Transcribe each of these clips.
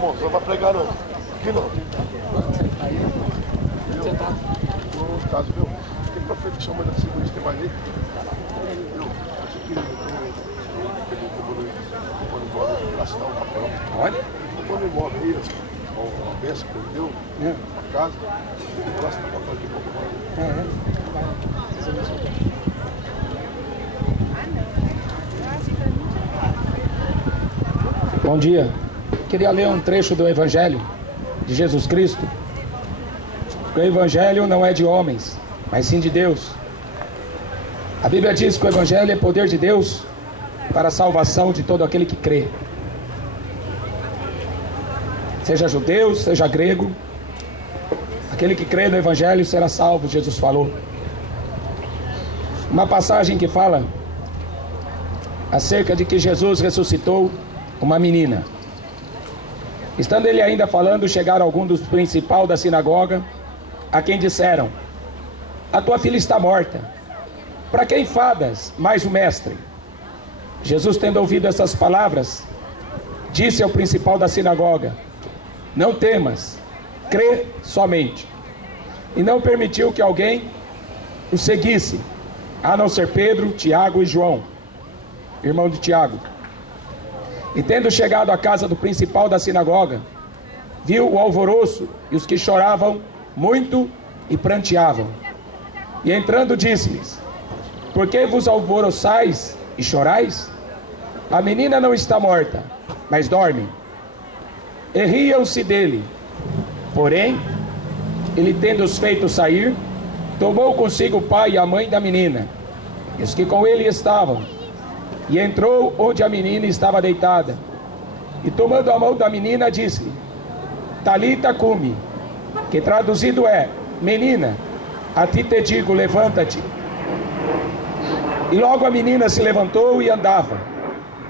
irmão? Você não vai pregar não. Aqui não. Você tá? No caso, viu? Aquele profeta que chama da segurança tem mais jeito. Viu? Acho que ele tomou embora, assinar um papel. Olha. Tomou embora aí, uma benção que ele deu, uma casa. Eu vou lá assinar o papel aqui para Bom dia. Queria ler um trecho do Evangelho de Jesus Cristo. O Evangelho não é de homens, mas sim de Deus. A Bíblia diz que o Evangelho é poder de Deus para a salvação de todo aquele que crê. Seja judeu, seja grego, aquele que crê no Evangelho será salvo, Jesus falou. Uma passagem que fala acerca de que Jesus ressuscitou uma menina. Estando ele ainda falando, chegaram alguns dos principais da sinagoga, a quem disseram: a tua filha está morta, para que enfadas mais o mestre? Jesus, tendo ouvido essas palavras, disse ao principal da sinagoga: não temas, crê somente. E não permitiu que alguém o seguisse, a não ser Pedro, Tiago e João, irmão de Tiago. E tendo chegado à casa do principal da sinagoga, viu o alvoroço e os que choravam muito e pranteavam. E entrando disse-lhes: por que vos alvoroçais e chorais? A menina não está morta, mas dorme. E riam-se dele. Porém, ele tendo-os feito sair, tomou consigo o pai e a mãe da menina, e os que com ele estavam, e entrou onde a menina estava deitada, e tomando a mão da menina disse-lhe: Talita cumi, que traduzido é: menina, a ti te digo, levanta-te. E logo a menina se levantou e andava,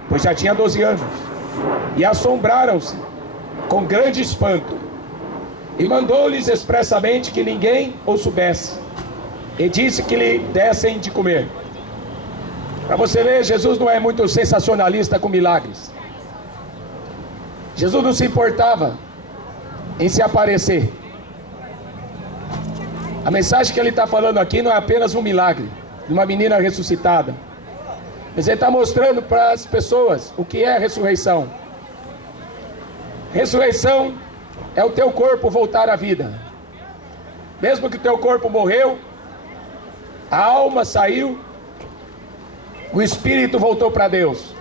pois já tinha 12 anos, e assombraram-se com grande espanto, e mandou-lhes expressamente que ninguém o soubesse, e disse que lhe dessem de comer. Para você ver, Jesus não é muito sensacionalista com milagres. Jesus não se importava em se aparecer. A mensagem que ele está falando aqui não é apenas um milagre de uma menina ressuscitada, mas ele está mostrando para as pessoas o que é a ressurreição. Ressurreição é o teu corpo voltar à vida. Mesmo que o teu corpo morreu, a alma saiu, o espírito voltou para Deus.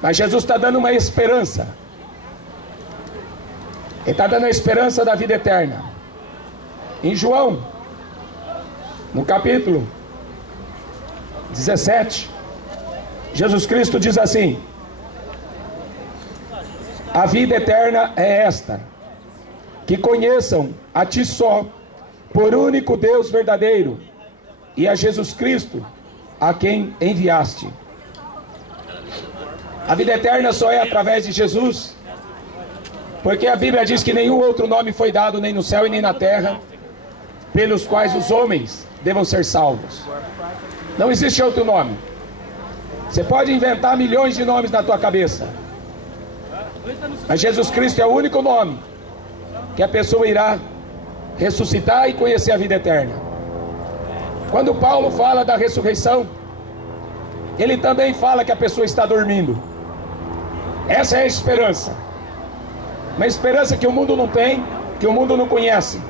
Mas Jesus está dando uma esperança. Ele está dando a esperança da vida eterna. Em João, no capítulo 17, Jesus Cristo diz assim: a vida eterna é esta, que conheçam a ti só, por único Deus verdadeiro, e a Jesus Cristo, a quem enviaste. A vida eterna só é através de Jesus, porque a Bíblia diz que nenhum outro nome foi dado, nem no céu e nem na terra, pelos quais os homens devam ser salvos. Não existe outro nome. Você pode inventar milhões de nomes na tua cabeça, mas Jesus Cristo é o único nome que a pessoa irá ressuscitar e conhecer a vida eterna. Quando Paulo fala da ressurreição, ele também fala que a pessoa está dormindo. Essa é a esperança. Uma esperança que o mundo não tem, que o mundo não conhece,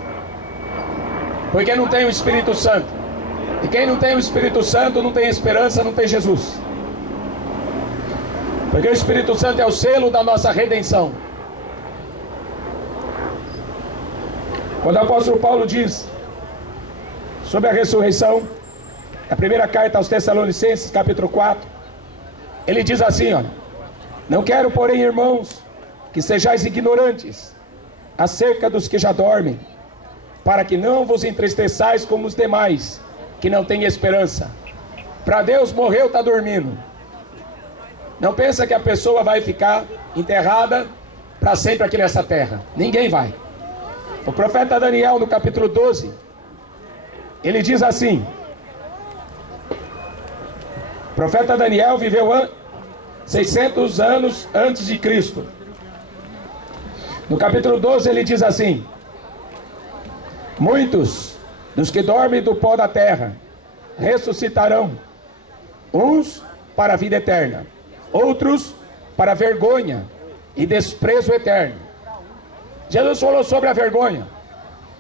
porque não tem o Espírito Santo. E quem não tem o Espírito Santo não tem esperança, não tem Jesus. Porque o Espírito Santo é o selo da nossa redenção. Quando o apóstolo Paulo diz sobre a ressurreição, a primeira carta aos Tessalonicenses, capítulo 4, ele diz assim, ó: não quero, porém, irmãos, que sejais ignorantes acerca dos que já dormem, para que não vos entristeçais como os demais, que não têm esperança. Para Deus, morreu, está dormindo. Não pensa que a pessoa vai ficar enterrada para sempre aqui nessa terra. Ninguém vai. O profeta Daniel, no capítulo 12, ele diz assim: o profeta Daniel viveu 600 anos antes de Cristo. No capítulo 12 ele diz assim: muitos dos que dormem do pó da terra ressuscitarão, uns para a vida eterna, outros para a vergonha e desprezo eterno. Jesus falou sobre a vergonha.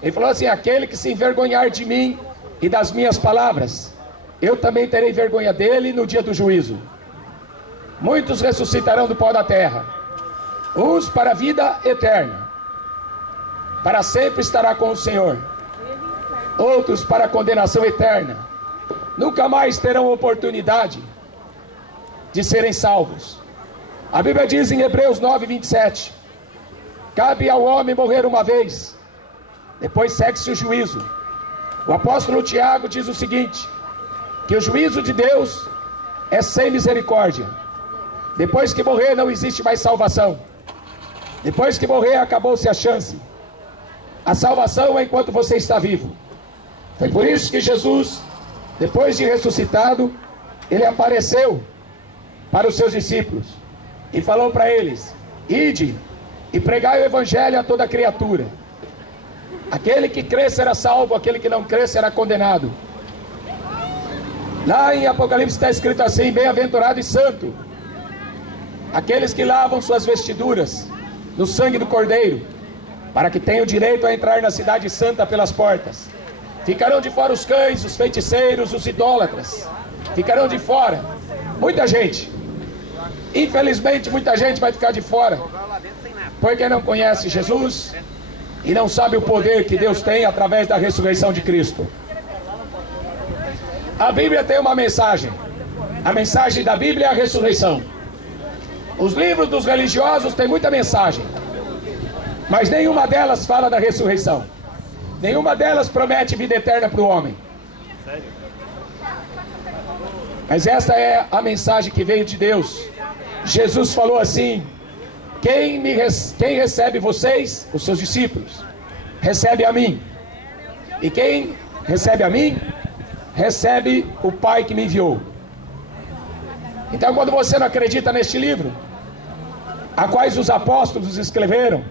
Ele falou assim: aquele que se envergonhar de mim e das minhas palavras, eu também terei vergonha dele no dia do juízo. Muitos ressuscitarão do pó da terra, uns para a vida eterna, para sempre estará com o Senhor, outros para a condenação eterna, nunca mais terão oportunidade de serem salvos. A Bíblia diz em Hebreus 9:27, cabe ao homem morrer uma vez, depois segue-se o juízo. O apóstolo Tiago diz o seguinte, que o juízo de Deus é sem misericórdia. Depois que morrer não existe mais salvação. Depois que morrer acabou-se a chance. A salvação é enquanto você está vivo. Foi por isso que Jesus, depois de ressuscitado, ele apareceu para os seus discípulos e falou para eles: ide e pregai o evangelho a toda criatura. Aquele que crê será salvo, aquele que não crê será condenado. Lá em Apocalipse está escrito assim: bem-aventurado e santo aqueles que lavam suas vestiduras no sangue do Cordeiro, para que tenham direito a entrar na cidade santa pelas portas. Ficarão de fora os cães, os feiticeiros, os idólatras. Ficarão de fora. Muita gente. Infelizmente muita gente vai ficar de fora, porque não conhece Jesus e não sabe o poder que Deus tem através da ressurreição de Cristo. A Bíblia tem uma mensagem. A mensagem da Bíblia é a ressurreição. Os livros dos religiosos têm muita mensagem, mas nenhuma delas fala da ressurreição. Nenhuma delas promete vida eterna para o homem. Mas esta é a mensagem que veio de Deus. Jesus falou assim: quem recebe vocês, os seus discípulos, recebe a mim. E quem recebe a mim, recebe o Pai que me enviou. Então, quando você não acredita neste livro, a quais os apóstolos escreveram,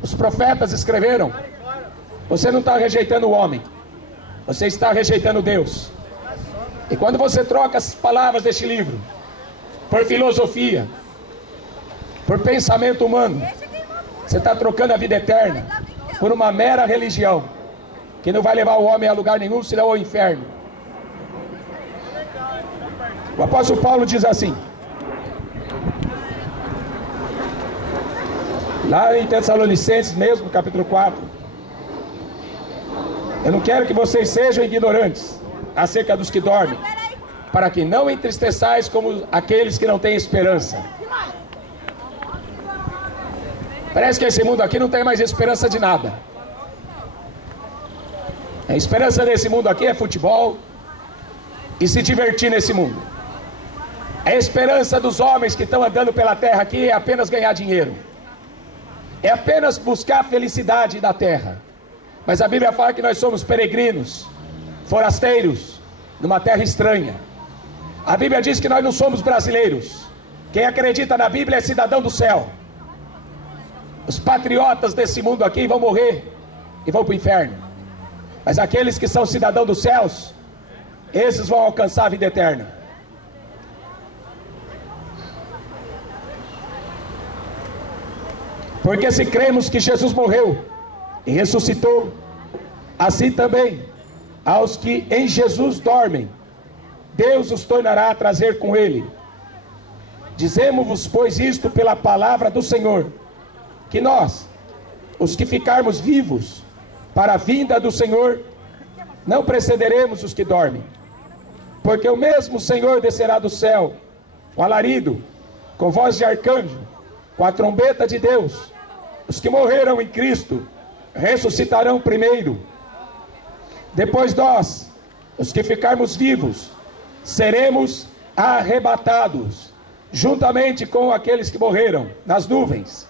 os profetas escreveram, você não está rejeitando o homem, você está rejeitando Deus. E quando você troca as palavras deste livro por filosofia, por pensamento humano, você está trocando a vida eterna por uma mera religião, que não vai levar o homem a lugar nenhum, senão ao inferno. O apóstolo Paulo diz assim, lá em Tessalonicenses mesmo, capítulo 4: eu não quero que vocês sejam ignorantes acerca dos que dormem, para que não entristeçais como aqueles que não têm esperança. Parece que esse mundo aqui não tem mais esperança de nada. A esperança desse mundo aqui é futebol e se divertir nesse mundo. A esperança dos homens que estão andando pela terra aqui é apenas ganhar dinheiro, é apenas buscar a felicidade da terra. Mas a Bíblia fala que nós somos peregrinos, forasteiros, numa terra estranha. A Bíblia diz que nós não somos brasileiros. Quem acredita na Bíblia é cidadão do céu. Os patriotas desse mundo aqui vão morrer e vão para o inferno. Mas aqueles que são cidadãos dos céus, esses vão alcançar a vida eterna. Porque se cremos que Jesus morreu e ressuscitou, assim também aos que em Jesus dormem, Deus os tornará a trazer com ele. Dizemos-vos, pois, isto pela palavra do Senhor, que nós, os que ficarmos vivos para a vinda do Senhor, não precederemos os que dormem. Porque o mesmo Senhor descerá do céu, com alarido, com voz de arcanjo, com a trombeta de Deus. Os que morreram em Cristo ressuscitarão primeiro. Depois nós, os que ficarmos vivos, seremos arrebatados, juntamente com aqueles que morreram, nas nuvens,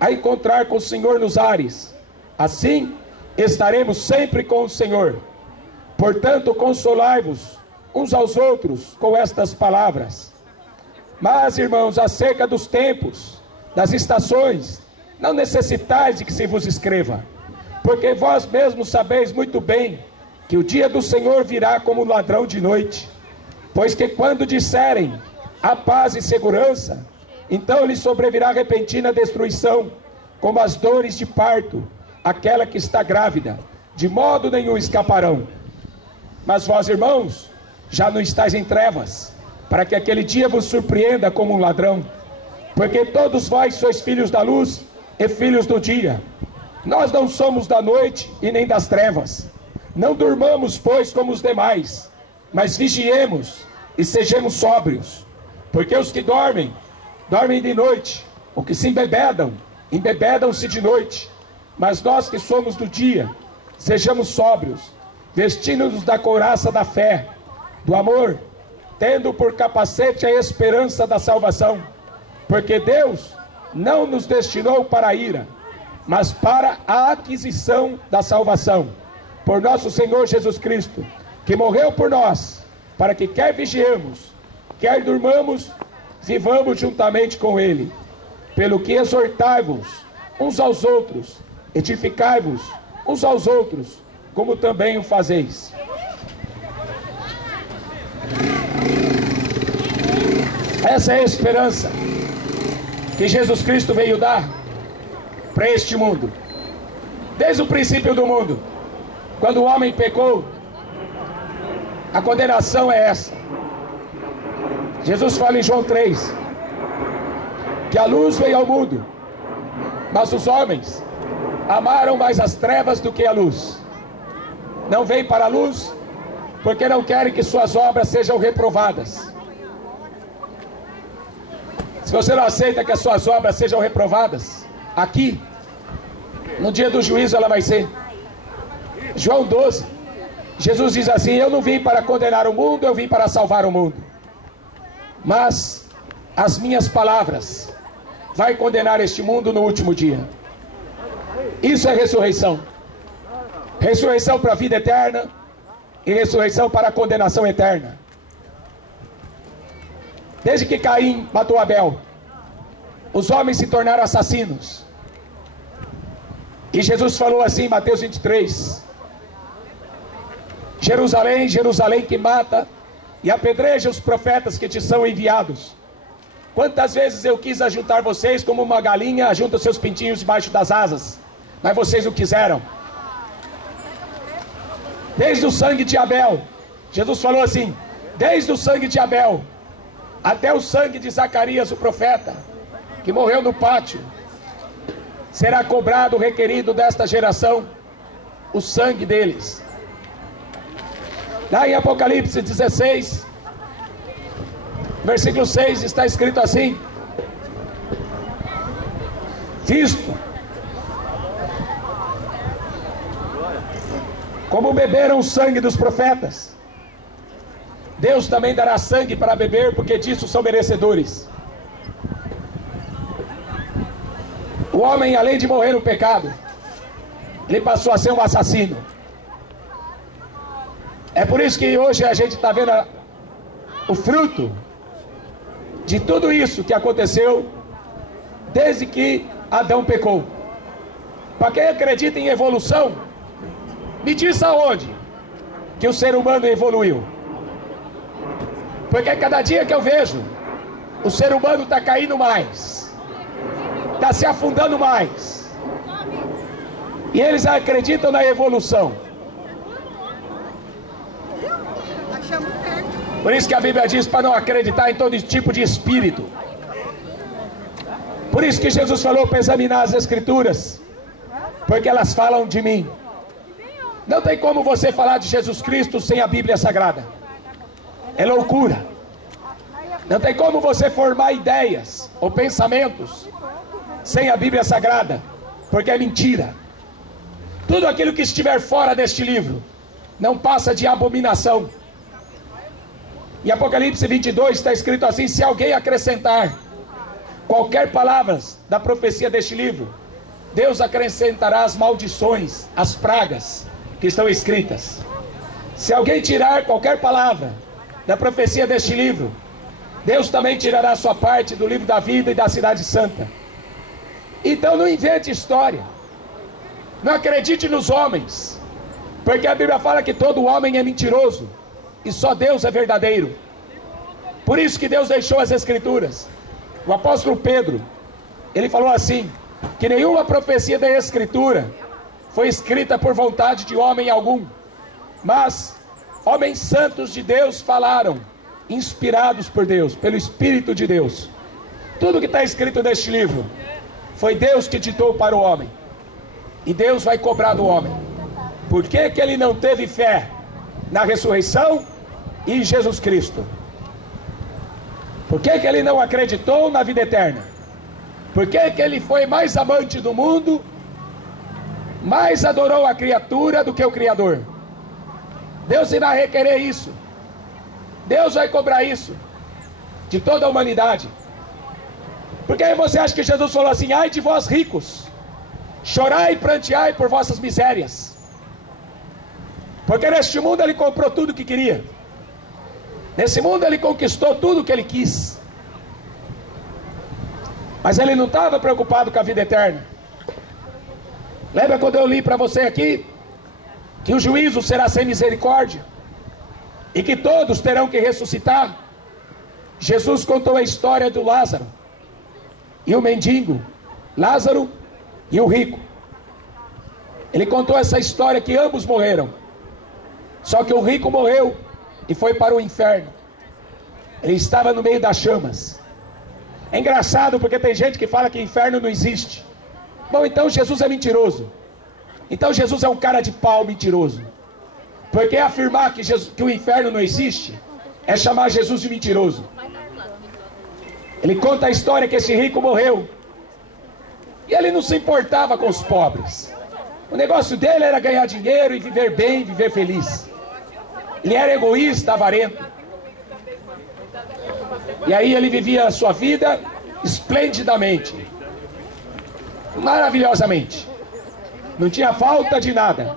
a encontrar com o Senhor nos ares. Assim estaremos sempre com o Senhor. Portanto, consolai-vos uns aos outros com estas palavras. Mas, irmãos, acerca dos tempos, das estações não necessitais de que se vos escreva, porque vós mesmos sabeis muito bem que o dia do Senhor virá como ladrão de noite. Pois que quando disserem a paz e segurança, então lhes sobrevirá repentina destruição, como as dores de parto, aquela que está grávida, de modo nenhum escaparão. Mas vós, irmãos, já não estáis em trevas, para que aquele dia vos surpreenda como um ladrão. Porque todos vós sois filhos da luz e filhos do dia. Nós não somos da noite e nem das trevas. Não durmamos, pois, como os demais, mas vigiemos e sejamos sóbrios. Porque os que dormem, dormem de noite. Os que se embebedam, embebedam-se de noite. Mas nós que somos do dia, sejamos sóbrios, vestindo-nos da couraça da fé, do amor, tendo por capacete a esperança da salvação. Porque Deus não nos destinou para a ira, mas para a aquisição da salvação, por nosso Senhor Jesus Cristo, que morreu por nós, para que quer vigiemos, quer durmamos, vivamos juntamente com Ele. Pelo que exortai-vos uns aos outros, edificai-vos uns aos outros, como também o fazeis. Essa é a esperança que Jesus Cristo veio dar para este mundo. Desde o princípio do mundo, quando o homem pecou, a condenação é essa. Jesus fala em João 3, que a luz veio ao mundo, mas os homens amaram mais as trevas do que a luz. Não vêm para a luz, porque não querem que suas obras sejam reprovadas. Se você não aceita que as suas obras sejam reprovadas, aqui, no dia do juízo ela vai ser. João 12, Jesus diz assim: eu não vim para condenar o mundo, eu vim para salvar o mundo. Mas as minhas palavras vai condenar este mundo no último dia. Isso é ressurreição. Ressurreição para a vida eterna e ressurreição para a condenação eterna. Desde que Caim matou Abel, os homens se tornaram assassinos. E Jesus falou assim em Mateus 23: Jerusalém, Jerusalém, que mata e apedreja os profetas que te são enviados. Quantas vezes eu quis ajuntar vocês como uma galinha ajunta os seus pintinhos debaixo das asas, mas vocês não quiseram. Desde o sangue de Abel, Jesus falou assim, desde o sangue de Abel até o sangue de Zacarias o profeta, que morreu no pátio, será cobrado, requerido desta geração, o sangue deles. Lá em Apocalipse 16, versículo 6, está escrito assim: visto como beberam o sangue dos profetas, Deus também dará sangue para beber, porque disso são merecedores. O homem, além de morrer no pecado, ele passou a ser um assassino. É por isso que hoje a gente está vendo o fruto de tudo isso que aconteceu desde que Adão pecou. Para quem acredita em evolução, me diz aonde que o ser humano evoluiu. Porque cada dia que eu vejo, o ser humano está caindo mais, está se afundando mais, e eles acreditam na evolução. Por isso que a Bíblia diz para não acreditar em todo tipo de espírito. Por isso que Jesus falou para examinar as Escrituras, porque elas falam de mim. Não tem como você falar de Jesus Cristo sem a Bíblia Sagrada. É loucura. Não tem como você formar ideias ou pensamentos sem a Bíblia Sagrada, porque é mentira. Tudo aquilo que estiver fora deste livro não passa de abominação. Em Apocalipse 22 está escrito assim: se alguém acrescentar qualquer palavra da profecia deste livro, Deus acrescentará as maldições, as pragas que estão escritas. Se alguém tirar qualquer palavra da profecia deste livro, Deus também tirará a sua parte do livro da vida e da cidade santa. Então não invente história, não acredite nos homens, porque a Bíblia fala que todo homem é mentiroso e só Deus é verdadeiro. Por isso que Deus deixou as Escrituras. O apóstolo Pedro, ele falou assim, que nenhuma profecia da Escritura foi escrita por vontade de homem algum, mas homens santos de Deus falaram, inspirados por Deus, pelo Espírito de Deus. Tudo que está escrito neste livro foi Deus que ditou para o homem, e Deus vai cobrar do homem. Por que que ele não teve fé na ressurreição e em Jesus Cristo? Por que que ele não acreditou na vida eterna? Por que que ele foi mais amante do mundo, mais adorou a criatura do que o Criador? Deus irá requerer isso. Deus vai cobrar isso de toda a humanidade. Porque aí você acha que Jesus falou assim: ai de vós ricos, chorai e pranteai por vossas misérias. Porque neste mundo ele comprou tudo o que queria. Nesse mundo ele conquistou tudo o que ele quis. Mas ele não estava preocupado com a vida eterna. Lembra quando eu li para você aqui que o juízo será sem misericórdia e que todos terão que ressuscitar? Jesus contou a história do Lázaro e o mendigo, Lázaro e o rico. Ele contou essa história que ambos morreram. Só que o rico morreu e foi para o inferno. Ele estava no meio das chamas. É engraçado porque tem gente que fala que inferno não existe. Bom, então Jesus é mentiroso. Então Jesus é um cara de pau mentiroso. Porque afirmar que o inferno não existe é chamar Jesus de mentiroso. Ele conta a história que esse rico morreu e ele não se importava com os pobres. O negócio dele era ganhar dinheiro e viver bem, viver feliz. Ele era egoísta, avarento. E aí ele vivia a sua vida esplendidamente, maravilhosamente. Não tinha falta de nada.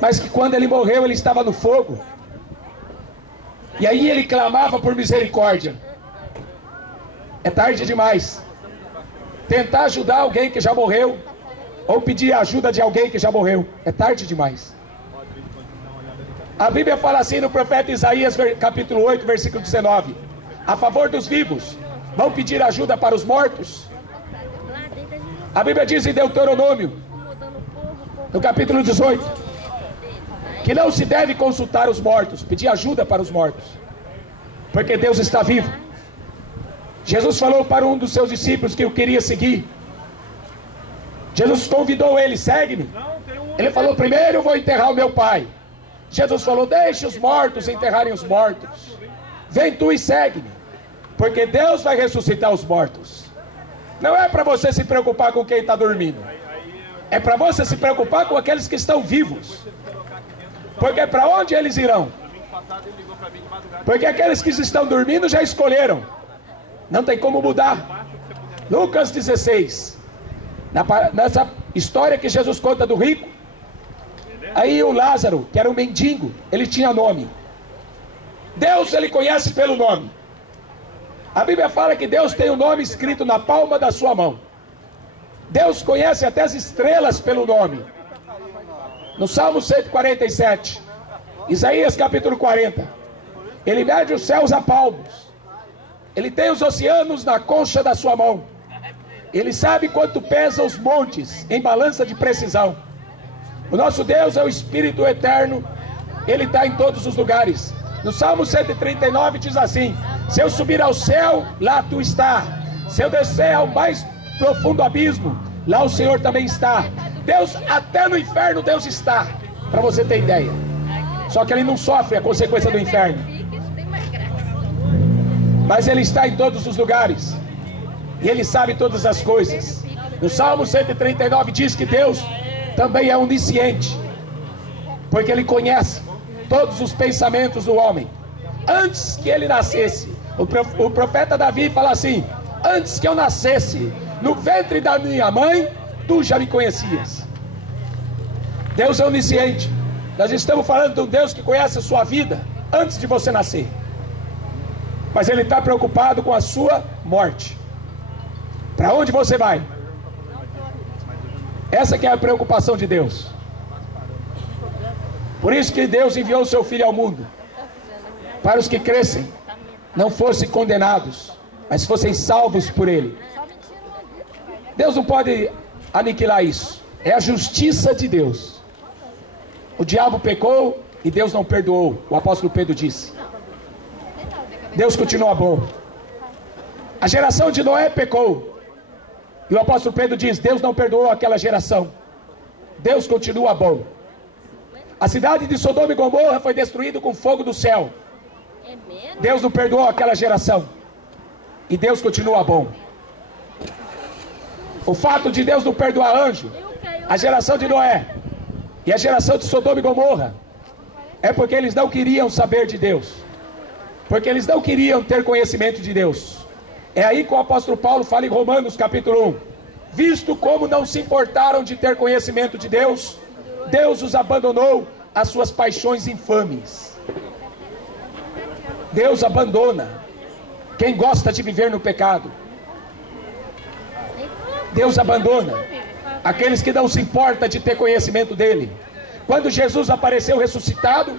Mas que quando ele morreu, ele estava no fogo. E aí ele clamava por misericórdia. É tarde demais. Tentar ajudar alguém que já morreu, ou pedir a ajuda de alguém que já morreu, é tarde demais. A Bíblia fala assim no profeta Isaías, capítulo 8, versículo 19: a favor dos vivos, vão pedir ajuda para os mortos? A Bíblia diz em Deuteronômio, no capítulo 18, que não se deve consultar os mortos, pedir ajuda para os mortos, porque Deus está vivo. Jesus falou para um dos seus discípulos que o queria seguir. Jesus convidou ele: segue-me. Ele falou: primeiro eu vou enterrar o meu pai. Jesus falou: deixe os mortos enterrarem os mortos. Vem tu e segue-me, porque Deus vai ressuscitar os mortos. Não é para você se preocupar com quem está dormindo, é para você se preocupar com aqueles que estão vivos. Porque para onde eles irão? Porque aqueles que estão dormindo já escolheram, não tem como mudar. Lucas 16, nessa história que Jesus conta do rico, aí o Lázaro, que era um mendigo, ele tinha nome. Deus, ele conhece pelo nome. A Bíblia fala que Deus tem o nome escrito na palma da sua mão. Deus conhece até as estrelas pelo nome. No Salmo 147, Isaías capítulo 40, ele mede os céus a palmos. Ele tem os oceanos na concha da sua mão. Ele sabe quanto pesam os montes em balança de precisão. O nosso Deus é o Espírito eterno. Ele está em todos os lugares. No Salmo 139 diz assim: se eu subir ao céu, lá tu está. Se eu descer ao mais profundo abismo, lá o Senhor também está. Deus, até no inferno Deus está, para você ter ideia. Só que ele não sofre a consequência do inferno, mas ele está em todos os lugares, e ele sabe todas as coisas. No Salmo 139 diz que Deus também é onisciente, porque ele conhece todos os pensamentos do homem. Antes que ele nascesse, o profeta Davi fala assim: antes que eu nascesse no ventre da minha mãe, tu já me conhecias. Deus é onisciente. Nós estamos falando de um Deus que conhece a sua vida antes de você nascer, mas ele está preocupado com a sua morte. Para onde você vai? Essa que é a preocupação de Deus. Por isso que Deus enviou o seu Filho ao mundo, para os que crescem não fossem condenados, mas fossem salvos por Ele. Deus não pode aniquilar isso. É a justiça de Deus. O diabo pecou e Deus não perdoou. O apóstolo Pedro disse. Deus continua bom. A geração de Noé pecou. E o apóstolo Pedro diz, Deus não perdoou aquela geração. Deus continua bom. A cidade de Sodoma e Gomorra foi destruída com fogo do céu. Deus não perdoou aquela geração. E Deus continua bom. O fato de Deus não perdoar anjo, a geração de Noé e a geração de Sodoma e Gomorra, é porque eles não queriam saber de Deus, porque eles não queriam ter conhecimento de Deus. É aí que o apóstolo Paulo fala em Romanos capítulo 1, visto como não se importaram de ter conhecimento de Deus, Deus os abandonou às suas paixões infames. Deus abandona quem gosta de viver no pecado. Deus abandona aqueles que não se importam de ter conhecimento dele. Quando Jesus apareceu ressuscitado,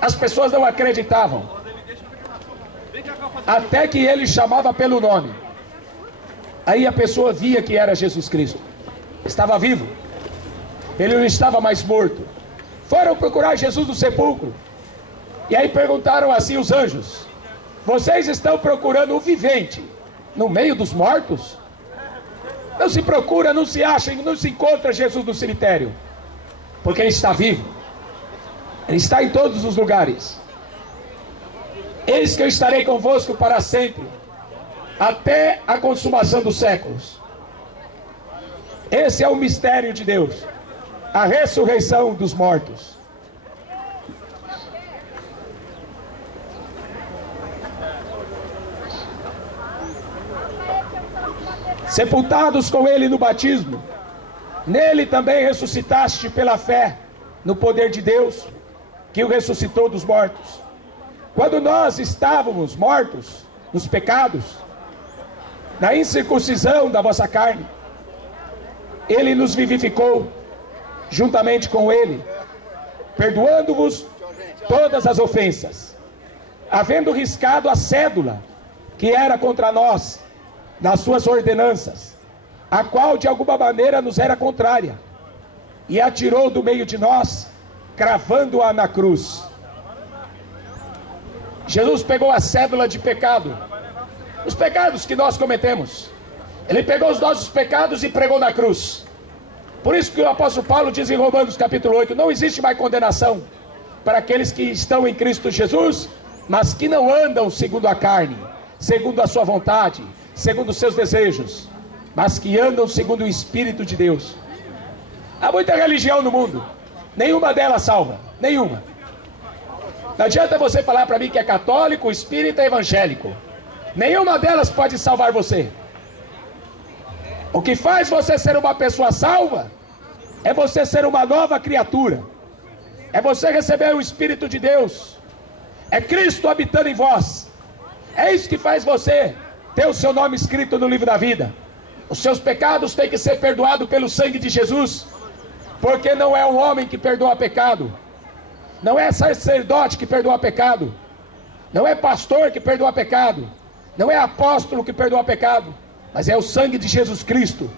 as pessoas não acreditavam, até que ele chamava pelo nome. Aí a pessoa via que era Jesus Cristo, estava vivo, ele não estava mais morto. Foram procurar Jesus no sepulcro, e aí perguntaram assim os anjos, vocês estão procurando o vivente no meio dos mortos? Não se procura, não se acha, não se encontra Jesus no cemitério, porque Ele está vivo. Ele está em todos os lugares. Eis que eu estarei convosco para sempre, até a consumação dos séculos. Esse é o mistério de Deus, a ressurreição dos mortos. Sepultados com Ele no batismo, nele também ressuscitaste pela fé no poder de Deus, que o ressuscitou dos mortos. Quando nós estávamos mortos nos pecados, na incircuncisão da vossa carne, Ele nos vivificou juntamente com Ele, perdoando-vos todas as ofensas, havendo riscado a cédula que era contra nós, nas suas ordenanças, a qual de alguma maneira nos era contrária, e atirou do meio de nós, cravando-a na cruz. Jesus pegou a cédula de pecado, os pecados que nós cometemos. Ele pegou os nossos pecados e pregou na cruz. Por isso que o apóstolo Paulo diz em Romanos capítulo 8, não existe mais condenação para aqueles que estão em Cristo Jesus, mas que não andam segundo a carne, segundo a sua vontade, segundo os seus desejos, mas que andam segundo o Espírito de Deus. Há muita religião no mundo, nenhuma delas salva, nenhuma. Não adianta você falar para mim que é católico, espírita, evangélico, nenhuma delas pode salvar você. O que faz você ser uma pessoa salva é você ser uma nova criatura, é você receber o Espírito de Deus, é Cristo habitando em vós. É isso que faz você ter o seu nome escrito no livro da vida. Os seus pecados têm que ser perdoados pelo sangue de Jesus, porque não é o homem que perdoa pecado, não é sacerdote que perdoa pecado, não é pastor que perdoa pecado, não é apóstolo que perdoa pecado, mas é o sangue de Jesus Cristo.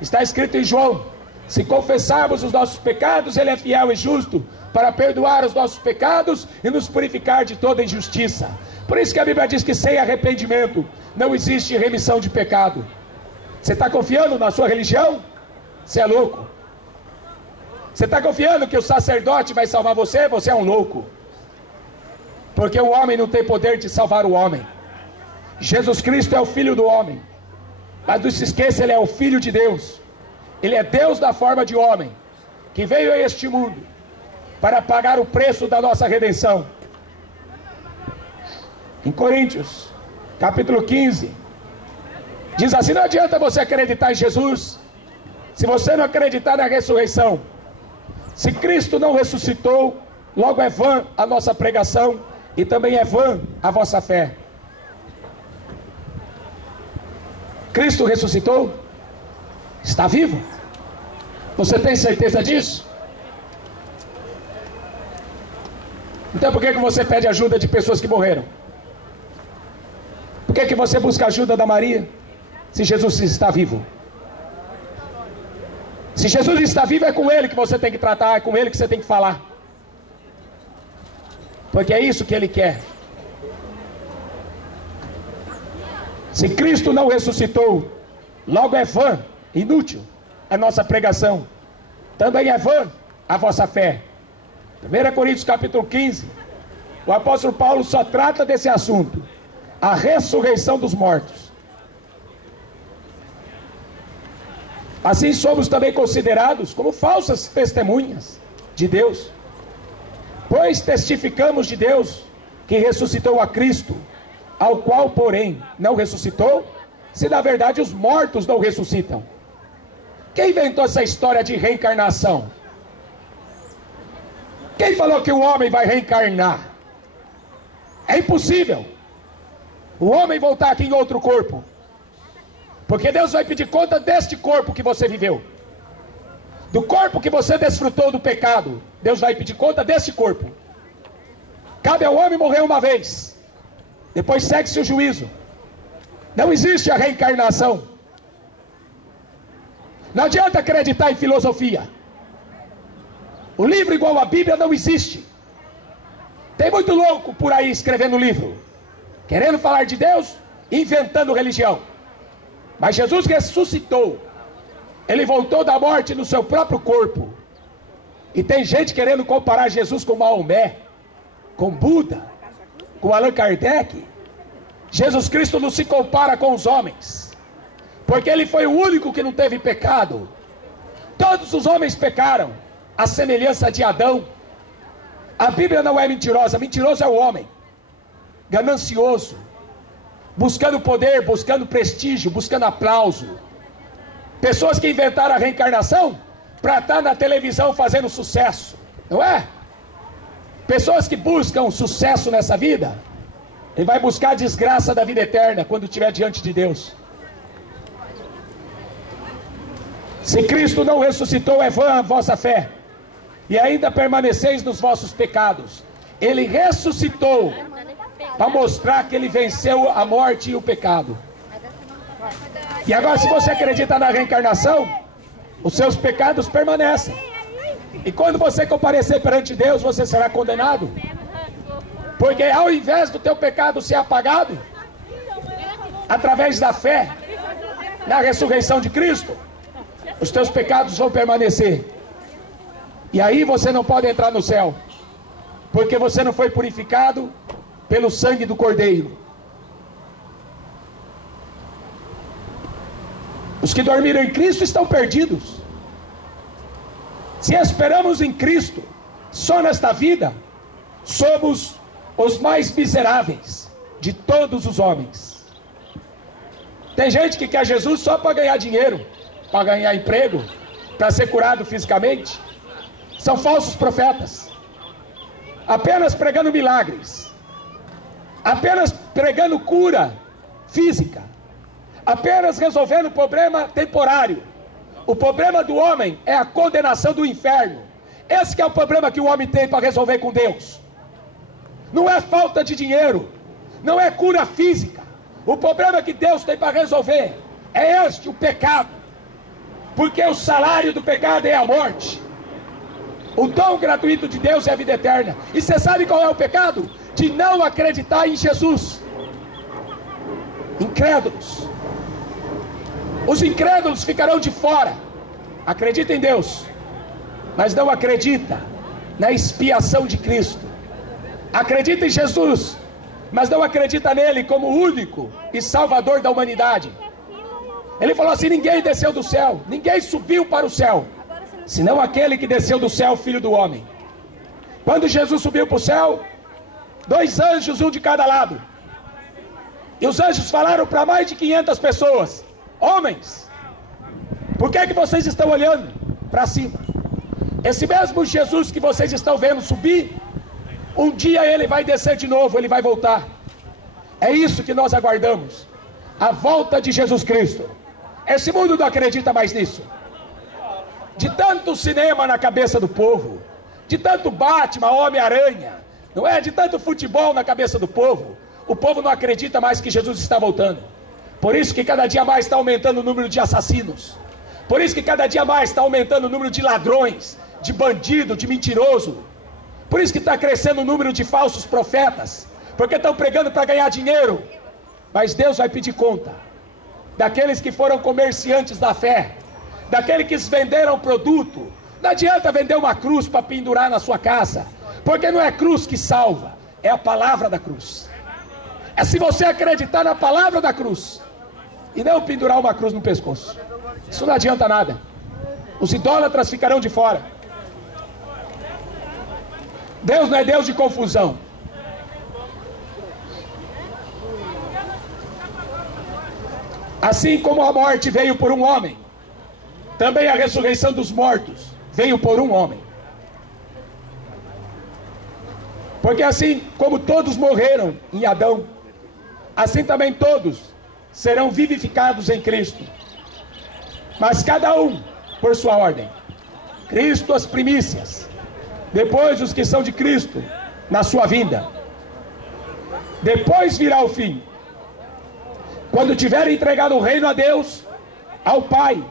Está escrito em João, se confessarmos os nossos pecados, Ele é fiel e justo para perdoar os nossos pecados e nos purificar de toda injustiça. Por isso que a Bíblia diz que sem arrependimento não existe remissão de pecado. Você está confiando na sua religião? Você é louco. Você está confiando que o sacerdote vai salvar você? Você é um louco. Porque o homem não tem poder de salvar o homem. Jesus Cristo é o Filho do homem. Mas não se esqueça, Ele é o Filho de Deus. Ele é Deus da forma de homem, que veio a este mundo para pagar o preço da nossa redenção. Em Coríntios, capítulo 15, diz assim, não adianta você acreditar em Jesus, se você não acreditar na ressurreição. Se Cristo não ressuscitou, logo é vã a nossa pregação, e também é vã a vossa fé. Cristo ressuscitou? Está vivo? Você tem certeza disso? Então por que você pede ajuda de pessoas que morreram? Por que você busca ajuda da Maria, se Jesus está vivo? Se Jesus está vivo, é com Ele que você tem que tratar, é com Ele que você tem que falar. Porque é isso que Ele quer. Se Cristo não ressuscitou, logo é vã, inútil a nossa pregação. Também é vã a vossa fé. 1 Coríntios capítulo 15, o apóstolo Paulo só trata desse assunto, a ressurreição dos mortos. Assim somos também considerados como falsas testemunhas de Deus, pois testificamos de Deus que ressuscitou a Cristo, ao qual porém não ressuscitou, se na verdade os mortos não ressuscitam. Quem inventou essa história de reencarnação? Quem falou que o homem vai reencarnar? É impossível o homem voltar aqui em outro corpo, porque Deus vai pedir conta deste corpo que você viveu, do corpo que você desfrutou do pecado. Deus vai pedir conta deste corpo. Cabe ao homem morrer uma vez, depois segue-se o juízo. Não existe a reencarnação. Não adianta acreditar em filosofia. O livro igual à Bíblia não existe. Tem muito louco por aí escrevendo livro, querendo falar de Deus, inventando religião. Mas Jesus ressuscitou. Ele voltou da morte no seu próprio corpo. E tem gente querendo comparar Jesus com Maomé, com Buda, com Allan Kardec. Jesus Cristo não se compara com os homens, porque Ele foi o único que não teve pecado. Todos os homens pecaram, à semelhança de Adão. A Bíblia não é mentirosa. Mentiroso é o homem ganancioso, buscando poder, buscando prestígio, buscando aplauso. Pessoas que inventaram a reencarnação para estar na televisão fazendo sucesso, não é? Pessoas que buscam sucesso nessa vida, ele vai buscar a desgraça da vida eterna quando estiver diante de Deus. Se Cristo não ressuscitou, é vã a vossa fé, e ainda permaneceis nos vossos pecados. Ele ressuscitou para mostrar que Ele venceu a morte e o pecado. E agora, se você acredita na reencarnação, os seus pecados permanecem. E quando você comparecer perante Deus, você será condenado. Porque ao invés do teu pecado ser apagado, através da fé na ressurreição de Cristo, os teus pecados vão permanecer. E aí você não pode entrar no céu, porque você não foi purificado pelo sangue do Cordeiro. Os que dormiram em Cristo estão perdidos. Se esperamos em Cristo só nesta vida, somos os mais miseráveis de todos os homens. Tem gente que quer Jesus só para ganhar dinheiro, para ganhar emprego, para ser curado fisicamente. São falsos profetas, apenas pregando milagres, apenas pregando cura física, apenas resolvendo problema temporário. O problema do homem é a condenação do inferno. Esse que é o problema que o homem tem para resolver com Deus. Não é falta de dinheiro, não é cura física. O problema que Deus tem para resolver é este, o pecado. Porque o salário do pecado é a morte. O dom gratuito de Deus é a vida eterna. E você sabe qual é o pecado? De não acreditar em Jesus. Incrédulos. Os incrédulos ficarão de fora. Acredita em Deus, mas não acredita na expiação de Cristo. Acredita em Jesus, mas não acredita nele como único e salvador da humanidade. Ele falou assim: ninguém desceu do céu, ninguém subiu para o céu, senão aquele que desceu do céu, o Filho do Homem. Quando Jesus subiu para o céu, 2 anjos, um de cada lado. E os anjos falaram para mais de 500 pessoas: homens, por que é que vocês estão olhando para cima? Esse mesmo Jesus que vocês estão vendo subir, um dia ele vai descer de novo, ele vai voltar. É isso que nós aguardamos. a volta de Jesus Cristo. Esse mundo não acredita mais nisso. De tanto cinema na cabeça do povo, de tanto Batman, Homem-Aranha, não é? De tanto futebol na cabeça do povo, o povo não acredita mais que Jesus está voltando. Por isso que cada dia mais está aumentando o número de assassinos. Por isso que cada dia mais está aumentando o número de ladrões, de bandido, de mentiroso. Por isso que está crescendo o número de falsos profetas, porque estão pregando para ganhar dinheiro. Mas Deus vai pedir conta daqueles que foram comerciantes da fé, daqueles que venderam produto. Não adianta vender uma cruz para pendurar na sua casa, porque não é cruz que salva, é a palavra da cruz. É se você acreditar na palavra da cruz e não pendurar uma cruz no pescoço. Isso não adianta nada. Os idólatras ficarão de fora. Deus não é Deus de confusão. Assim como a morte veio por um homem, também a ressurreição dos mortos veio por um homem. Porque assim como todos morreram em Adão, assim também todos serão vivificados em Cristo. Mas cada um por sua ordem. Cristo as primícias, depois os que são de Cristo na sua vinda. Depois virá o fim, quando tiver entregado o reino a Deus, ao Pai,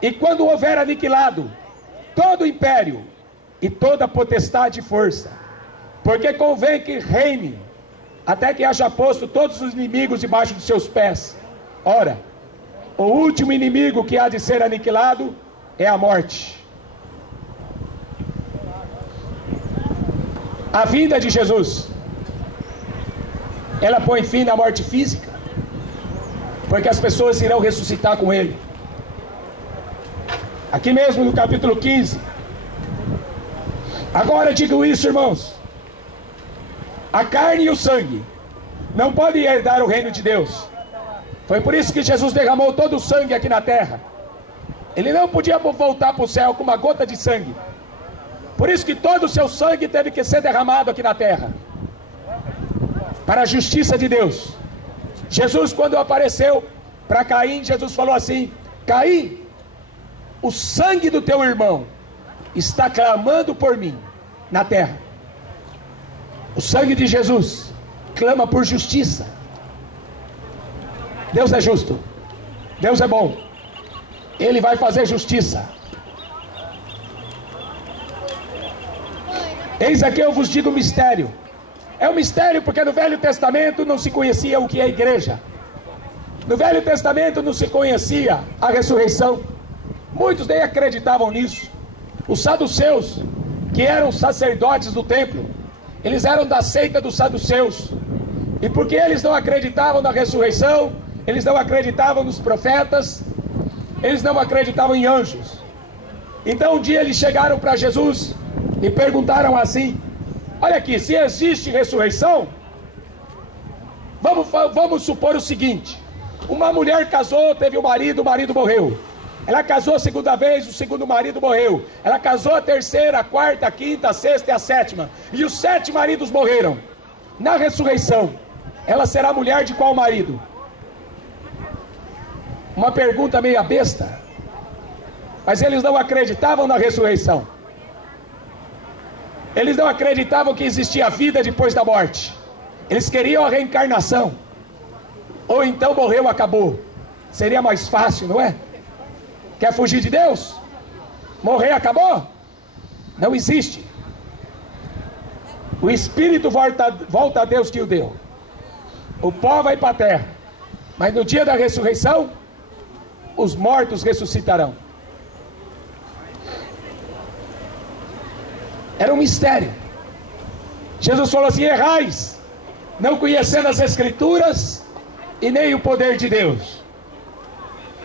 e quando houver aniquilado todo o império e toda potestade e força, porque convém que reine até que haja posto todos os inimigos debaixo dos seus pés. Ora, o último inimigo que há de ser aniquilado é a morte. A vinda de Jesus, ela põe fim na morte física, porque as pessoas irão ressuscitar com ele. Aqui mesmo no capítulo 15. Agora digo isso, irmãos: a carne e o sangue não podem herdar o reino de Deus. Foi por isso que Jesus derramou todo o sangue aqui na terra. Ele não podia voltar para o céu com uma gota de sangue. Por isso que todo o seu sangue teve que ser derramado aqui na terra, para a justiça de Deus. Jesus, quando apareceu para Caim, Jesus falou assim: Caim, o sangue do teu irmão está clamando por mim na terra. O sangue de Jesus clama por justiça. Deus é justo, Deus é bom, Ele vai fazer justiça. Eis aqui eu vos digo um mistério. É um mistério porque no Velho Testamento não se conhecia o que é igreja. No Velho Testamento não se conhecia a ressurreição. Muitos nem acreditavam nisso. Os saduceus, que eram sacerdotes do templo, eles eram da seita dos saduceus. E porque eles não acreditavam na ressurreição, eles não acreditavam nos profetas, eles não acreditavam em anjos. Então um dia eles chegaram para Jesus e perguntaram assim: olha aqui, se existe ressurreição, vamos supor o seguinte: uma mulher casou, teve um marido, o marido morreu. Ela casou a segunda vez, o segundo marido morreu. Ela casou a terceira, a quarta, a quinta, a sexta e a sétima, e os 7 maridos morreram. Na ressurreição, ela será mulher de qual marido? Uma pergunta meio besta, mas eles não acreditavam na ressurreição. Eles não acreditavam que existia vida depois da morte. Eles queriam a reencarnação. Ou então morreu, acabou. Seria mais fácil, não é? Quer fugir de Deus? Morrer, acabou? Não existe. O Espírito volta a Deus que o deu. O pó vai para a terra. Mas no dia da ressurreição, os mortos ressuscitarão. Era um mistério. Jesus falou assim: errais, não conhecendo as Escrituras e nem o poder de Deus.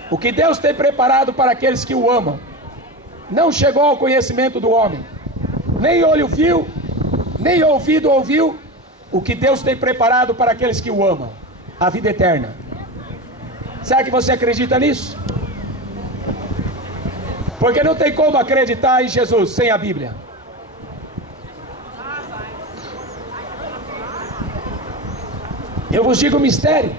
O que Deus tem preparado para aqueles que o amam não chegou ao conhecimento do homem. Nem olho viu, nem ouvido ouviu o que Deus tem preparado para aqueles que o amam: a vida eterna. Será que você acredita nisso? Porque não tem como acreditar em Jesus sem a Bíblia. Eu vos digo um mistério.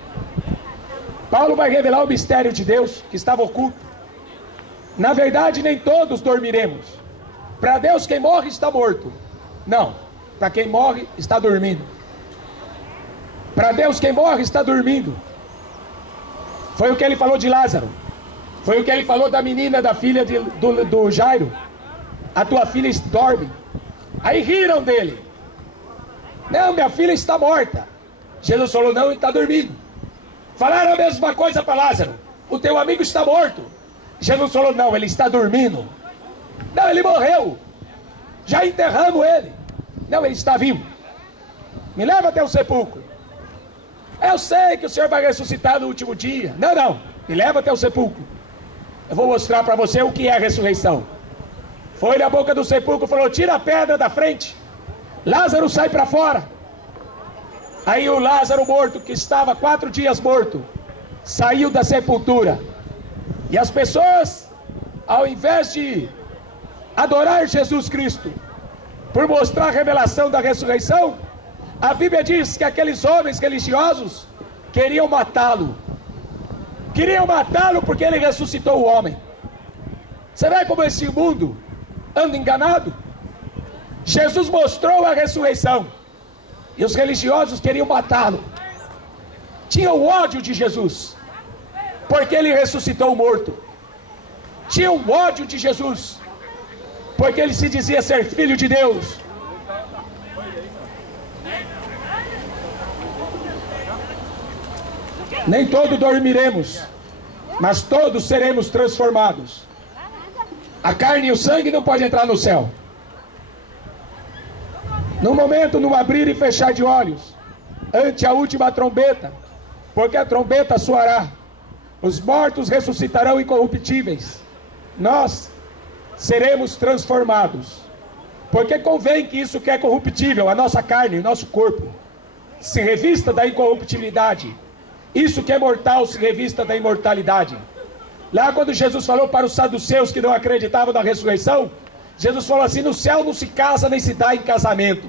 Paulo vai revelar o mistério de Deus que estava oculto. Na verdade, nem todos dormiremos. Para Deus, quem morre está morto. Não, para quem morre está dormindo. Para Deus, quem morre está dormindo. Foi o que ele falou de Lázaro. Foi o que ele falou da menina, da filha do Jairo. A tua filha dorme. Aí riram dele. Não, minha filha está morta. Jesus falou, não, ele está dormindo. Falaram a mesma coisa para Lázaro. O teu amigo está morto. Jesus falou, não, ele está dormindo. Não, ele morreu. Já enterramos ele. Não, ele está vivo. Me leva até o sepulcro. Eu sei que o Senhor vai ressuscitar no último dia. Não, não, me leva até o sepulcro. Eu vou mostrar para você o que é a ressurreição. Foi na boca do sepulcro e falou, tira a pedra da frente. Lázaro sai para fora. Aí o Lázaro morto, que estava 4 dias morto, saiu da sepultura. E as pessoas, ao invés de adorar Jesus Cristo, por mostrar a revelação da ressurreição, a Bíblia diz que aqueles homens religiosos queriam matá-lo. Queriam matá-lo porque ele ressuscitou o homem. Você vê como esse mundo anda enganado? Jesus mostrou a ressurreição e os religiosos queriam matá-lo. Tinham ódio de Jesus porque ele ressuscitou o morto. Tinham ódio de Jesus porque ele se dizia ser filho de Deus. Nem todos dormiremos, mas todos seremos transformados. A carne e o sangue não podem entrar no céu. No momento, no abrir e fechar de olhos, ante a última trombeta, porque a trombeta soará, os mortos ressuscitarão incorruptíveis. Nós seremos transformados, porque convém que isso que é corruptível, a nossa carne, o nosso corpo, se revista da incorruptibilidade. Isso que é mortal se revista da imortalidade. Lá quando Jesus falou para os saduceus que não acreditavam na ressurreição, Jesus falou assim, no céu não se casa nem se dá em casamento,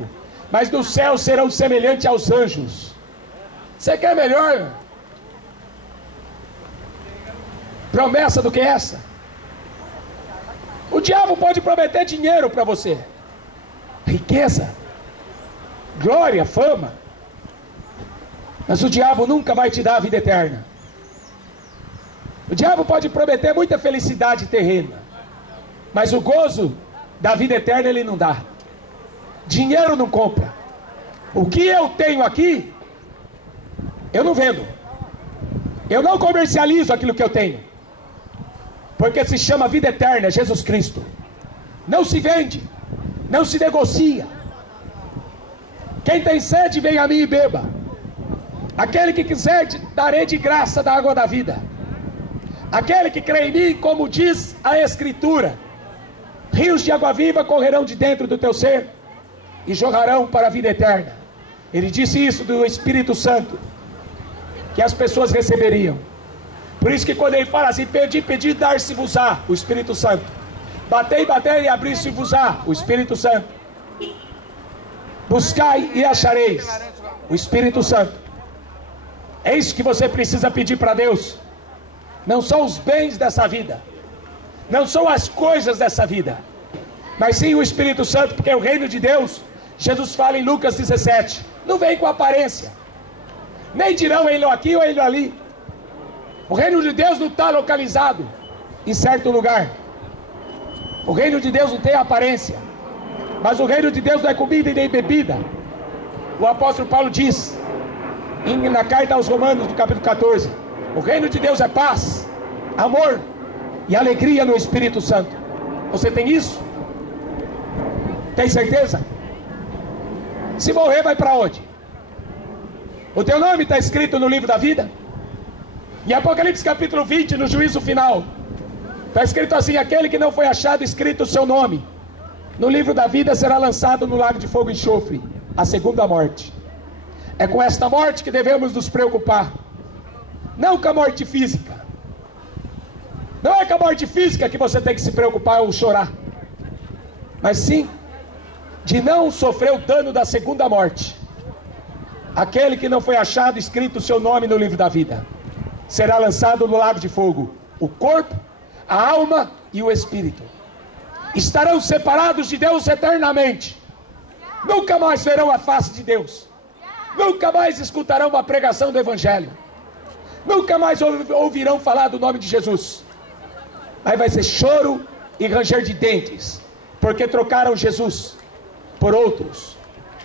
mas no céu serão semelhantes aos anjos. Você quer melhor promessa do que essa? O diabo pode prometer dinheiro para você, riqueza, glória, fama, mas o diabo nunca vai te dar a vida eterna. O diabo pode prometer muita felicidade terrena, mas o gozo da vida eterna ele não dá. Dinheiro não compra. O que eu tenho aqui, eu não vendo. Eu não comercializo aquilo que eu tenho, porque se chama vida eterna, Jesus Cristo. Não se vende, não se negocia. Quem tem sede, vem a mim e beba. Aquele que quiser, darei de graça da água da vida. Aquele que crê em mim, como diz a Escritura, rios de água viva correrão de dentro do teu ser e jorrarão para a vida eterna. Ele disse isso do Espírito Santo, que as pessoas receberiam. Por isso que quando ele fala assim, pedi, pedi, dar-se-vos-á, o Espírito Santo. Batei, batei e abrir-se-vos-á, o Espírito Santo. Buscai e achareis, o Espírito Santo. É isso que você precisa pedir para Deus. Não são os bens dessa vida, não são as coisas dessa vida, mas sim o Espírito Santo, porque o reino de Deus, Jesus fala em Lucas 17, não vem com aparência, nem dirão ele aqui ou ele ali. O reino de Deus não está localizado em certo lugar. O reino de Deus não tem aparência, mas o reino de Deus não é comida e nem bebida. O apóstolo Paulo diz na carta aos Romanos, do capítulo 14, o reino de Deus é paz, amor e alegria no Espírito Santo. Você tem isso? Tem certeza? Se morrer, vai para onde? O teu nome está escrito no livro da vida? Em Apocalipse capítulo 20, no juízo final, está escrito assim, aquele que não foi achado escrito o seu nome no livro da vida será lançado no lago de fogo e enxofre, a segunda morte. É com esta morte que devemos nos preocupar, não com a morte física. Não é com a morte física que você tem que se preocupar ou chorar, mas sim de não sofrer o dano da segunda morte. Aquele que não foi achado escrito o seu nome no livro da vida. será lançado no lago de fogo. O corpo, a alma e o espírito estarão separados de Deus eternamente. Nunca mais verão a face de Deus. Nunca mais escutarão uma pregação do Evangelho. Nunca mais ouvirão falar do nome de Jesus. Aí vai ser choro e ranger de dentes, porque trocaram Jesus por outros.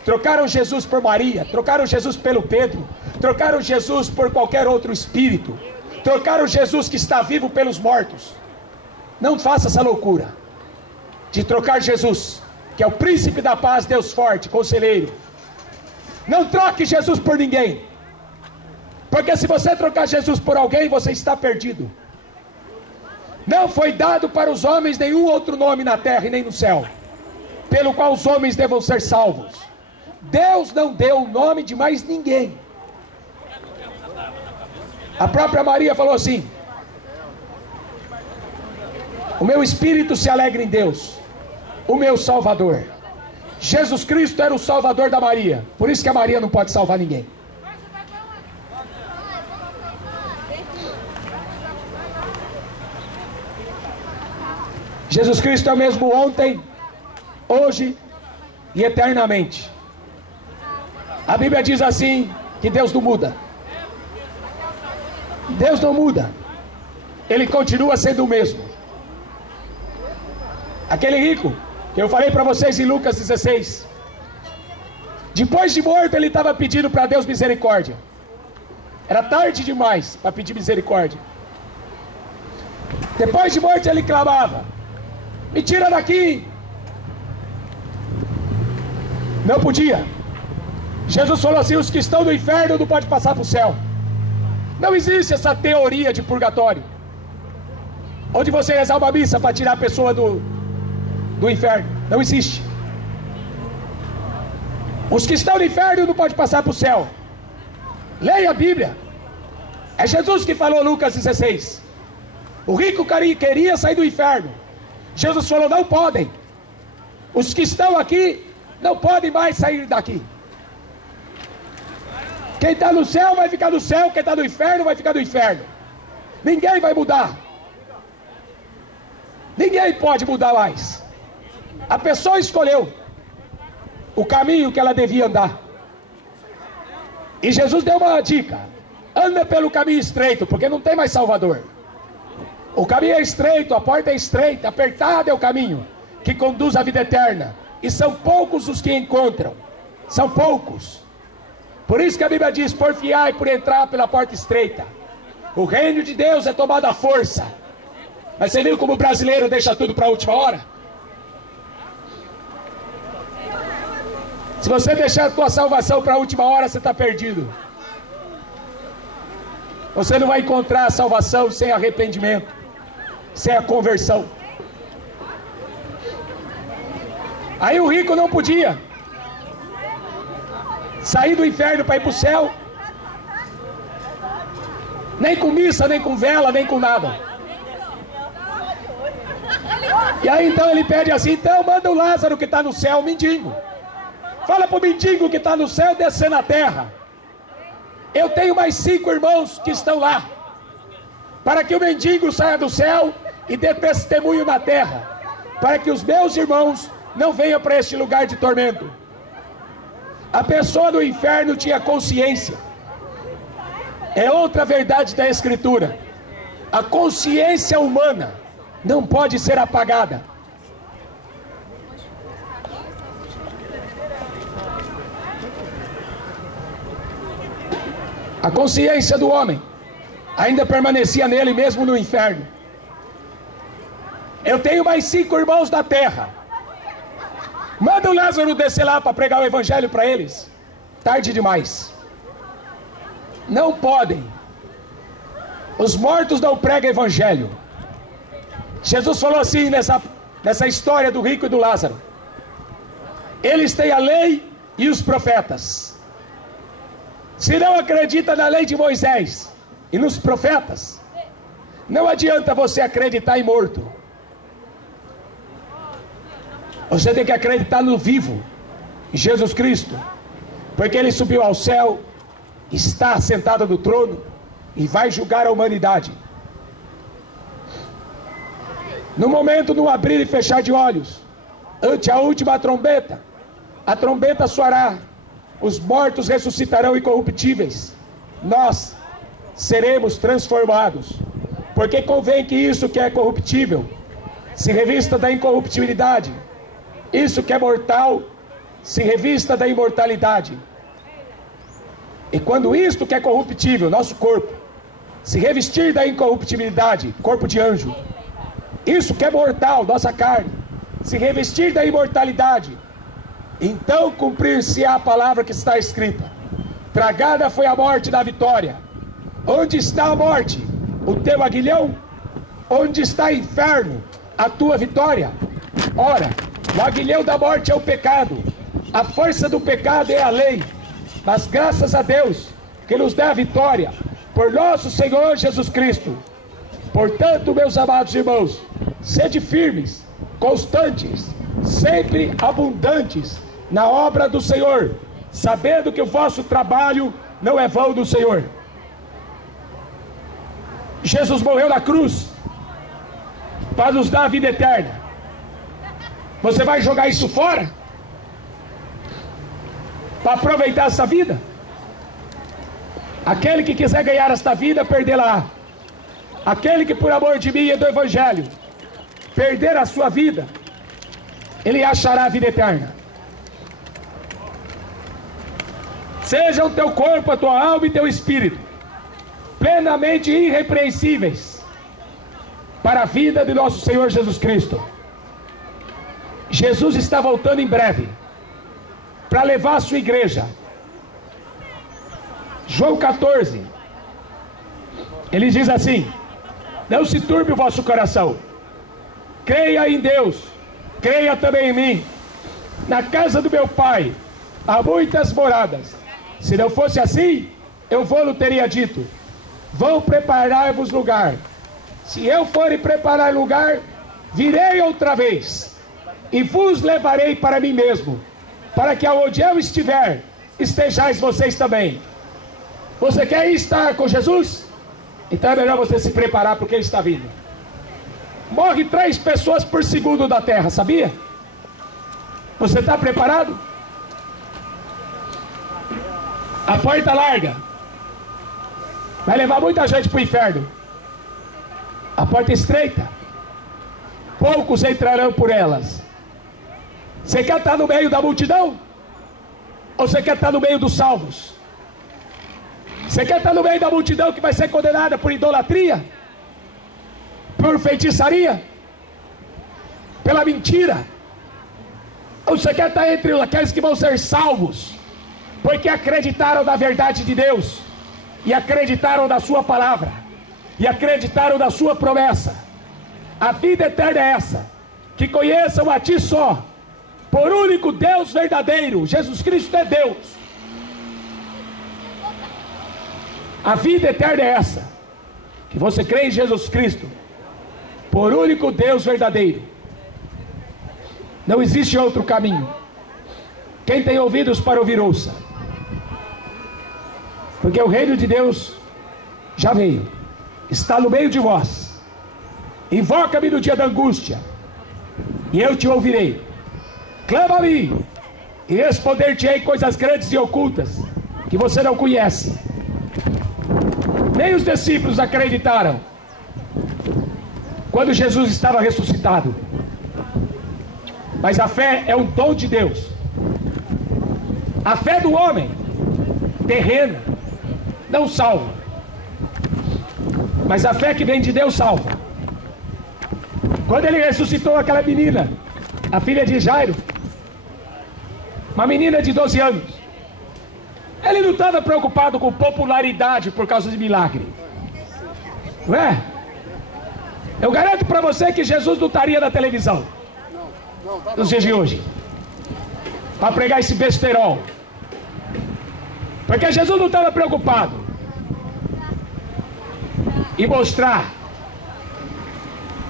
Trocaram Jesus por Maria, trocaram Jesus pelo Pedro, trocaram Jesus por qualquer outro espírito, trocaram Jesus que está vivo pelos mortos. Não faça essa loucura de trocar Jesus, que é o príncipe da paz, Deus forte, conselheiro. Não troque Jesus por ninguém, porque se você trocar Jesus por alguém, você está perdido. Não foi dado para os homens nenhum outro nome na terra e nem no céu, pelo qual os homens devam ser salvos. Deus não deu o nome de mais ninguém. A própria Maria falou assim: o meu espírito se alegra em Deus, o meu Salvador. Jesus Cristo era o Salvador da Maria, por isso que a Maria não pode salvar ninguém. Jesus Cristo é o mesmo ontem, hoje e eternamente. A Bíblia diz assim, que Deus não muda. Deus não muda. Ele continua sendo o mesmo. Aquele rico, que eu falei para vocês em Lucas 16. Depois de morto, ele estava pedindo para Deus misericórdia. Era tarde demais para pedir misericórdia. Depois de morto, ele clamava: me tira daqui. Não podia. Jesus falou assim: os que estão no inferno não podem passar para o céu. Não existe essa teoria de purgatório, onde você rezar uma missa para tirar a pessoa do inferno. Não existe. Os que estão no inferno não podem passar para o céu. Leia a Bíblia. É Jesus que falou, Lucas 16. O rico queria sair do inferno. Jesus falou: não podem. Os que estão aqui não podem mais sair daqui. Quem está no céu vai ficar no céu, quem está no inferno vai ficar no inferno. Ninguém vai mudar. Ninguém pode mudar mais. A pessoa escolheu o caminho que ela devia andar. E Jesus deu uma dica: anda pelo caminho estreito, porque não tem mais Salvador. O caminho é estreito, a porta é estreita, apertado é o caminho que conduz à vida eterna, e são poucos os que encontram. São poucos. Por isso que a Bíblia diz: porfiai por entrar pela porta estreita. O reino de Deus é tomado à força. Mas você viu como o brasileiro deixa tudo para a última hora? Se você deixar a tua salvação para a última hora, você está perdido. Você não vai encontrar a salvação sem arrependimento, sem a conversão. Aí o rico não podia sair do inferno para ir para o céu, nem com missa, nem com vela, nem com nada. E aí então ele pede assim: então manda o Lázaro que está no céu, o mendigo. Fala para o mendigo que está no céu descer na terra. Eu tenho mais 5 irmãos que estão lá, para que o mendigo saia do céu e dê testemunho na terra, para que os meus irmãos não venham para este lugar de tormento. A pessoa do inferno tinha consciência. É outra verdade da Escritura: a consciência humana não pode ser apagada. A consciência do homem ainda permanecia nele mesmo no inferno. Eu tenho mais 5 irmãos na terra. Manda o Lázaro descer lá para pregar o evangelho para eles. Tarde demais. Não podem. Os mortos não pregam evangelho. Jesus falou assim nessa história do rico e do Lázaro: eles têm a lei e os profetas. Se não acredita na lei de Moisés e nos profetas, não adianta você acreditar em morto. Você tem que acreditar no vivo, em Jesus Cristo, porque Ele subiu ao céu, está sentado no trono, e vai julgar a humanidade. No momento do abrir e fechar de olhos, ante a última trombeta, a trombeta soará, os mortos ressuscitarão incorruptíveis, nós seremos transformados, porque convém que isso que é corruptível se revista da incorruptibilidade, isso que é mortal se revista da imortalidade. E quando isto que é corruptível, nosso corpo, se revestir da incorruptibilidade, corpo de anjo, isso que é mortal, nossa carne, se revestir da imortalidade, então cumprir-se-á a palavra que está escrita: tragada foi a morte da vitória. Onde está a morte? O teu aguilhão? Onde está o inferno? A tua vitória? Ora, o aguilhão da morte é o pecado, a força do pecado é a lei, mas graças a Deus que nos dá a vitória por nosso Senhor Jesus Cristo. Portanto, meus amados irmãos, sede firmes, constantes, sempre abundantes na obra do Senhor, sabendo que o vosso trabalho não é vão do Senhor. Jesus morreu na cruz para nos dar a vida eterna. Você vai jogar isso fora para aproveitar essa vida? Aquele que quiser ganhar esta vida, perdê-la. Aquele que por amor de mim e do Evangelho perder a sua vida, ele achará a vida eterna. Seja o teu corpo, a tua alma e teu espírito plenamente irrepreensíveis para a vida de nosso Senhor Jesus Cristo. Jesus está voltando em breve para levar a sua igreja. João 14, ele diz assim: não se turbe o vosso coração, creia em Deus, creia também em mim. Na casa do meu Pai há muitas moradas. Se não fosse assim, eu vou-lhe teria dito: vão preparar-vos lugar. Se eu for e preparar lugar, virei outra vez e vos levarei para mim mesmo, para que aonde eu estiver, estejais vocês também. Você quer estar com Jesus? Então é melhor você se preparar, porque ele está vindo. Morre 3 pessoas por segundo da terra, sabia? Você está preparado? A porta larga vai levar muita gente para o inferno. A porta estreita, poucos entrarão por elas. Você quer estar no meio da multidão? Ou você quer estar no meio dos salvos? Você quer estar no meio da multidão que vai ser condenada por idolatria, por feitiçaria, pela mentira? Ou você quer estar entre aqueles que vão ser salvos, porque acreditaram na verdade de Deus, e acreditaram na sua palavra, e acreditaram na sua promessa? A vida eterna é essa: que conheçam a ti só, por único Deus verdadeiro. Jesus Cristo é Deus. A vida eterna é essa: que você crê em Jesus Cristo, por único Deus verdadeiro. Não existe outro caminho. Quem tem ouvidos para ouvir, ouça. Porque o reino de Deus já veio, está no meio de vós. Invoca-me no dia da angústia, e eu te ouvirei. Clama a mim, e responder-te-ei coisas grandes e ocultas, que você não conhece. Nem os discípulos acreditaram quando Jesus estava ressuscitado. Mas a fé é um dom de Deus. A fé do homem terrena não salva, mas a fé que vem de Deus salva. Quando ele ressuscitou aquela menina, a filha de Jairo, uma menina de 12 anos, ele não estava preocupado com popularidade por causa de milagre, não é? Eu garanto para você que Jesus não estaria na televisão nos dias de hoje para pregar esse besterol, porque Jesus não estava preocupado em mostrar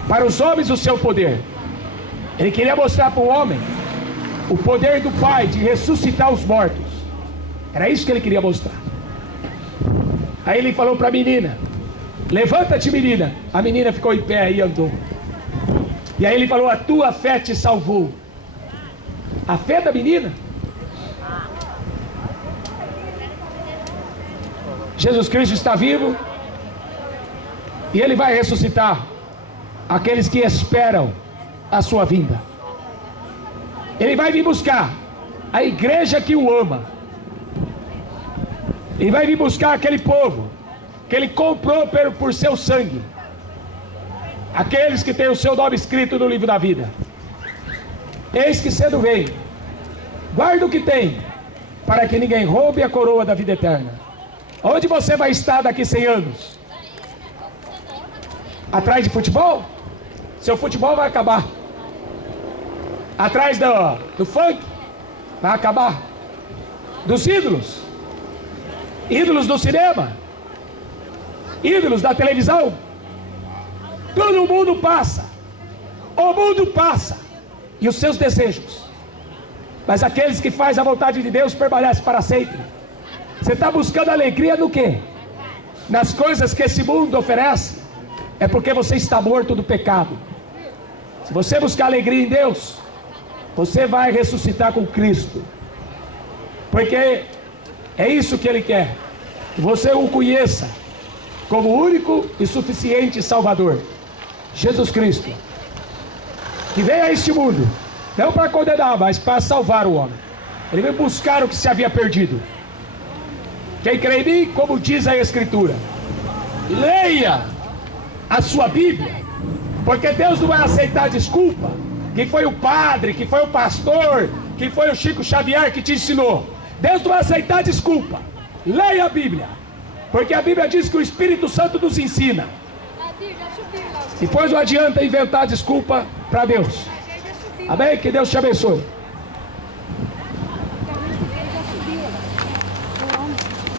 para os homens o seu poder. Ele queria mostrar para o homem o poder do Pai de ressuscitar os mortos. Era isso que ele queria mostrar. Aí ele falou para a menina: levanta-te, menina. A menina ficou em pé e andou. E aí ele falou: a tua fé te salvou. A fé da menina. Jesus Cristo está vivo e Ele vai ressuscitar aqueles que esperam a sua vinda. Ele vai vir buscar a igreja que o ama. Ele vai vir buscar aquele povo que Ele comprou por seu sangue, aqueles que têm o seu nome escrito no livro da vida. Eis que cedo vem. Guarda o que tem, para que ninguém roube a coroa da vida eterna. Onde você vai estar daqui 100 anos? Atrás de futebol? Seu futebol vai acabar. Atrás do funk? Vai acabar. Dos ídolos? Ídolos do cinema? Ídolos da televisão? Todo mundo passa. O mundo passa. E os seus desejos. Mas aqueles que fazem a vontade de Deus permanecem para sempre. Você está buscando alegria no quê? Nas coisas que esse mundo oferece? É porque você está morto do pecado. Se você buscar alegria em Deus, você vai ressuscitar com Cristo. Porque é isso que Ele quer. Que você o conheça como único e suficiente Salvador, Jesus Cristo, que veio a este mundo não para condenar, mas para salvar o homem. Ele veio buscar o que se havia perdido. Quem crê em mim, como diz a Escritura, leia a sua Bíblia, porque Deus não vai aceitar desculpa, que foi o padre, que foi o pastor, que foi o Chico Xavier que te ensinou. Deus não vai aceitar desculpa. Leia a Bíblia, porque a Bíblia diz que o Espírito Santo nos ensina. Depois não adianta inventar desculpa para Deus. Amém? Que Deus te abençoe.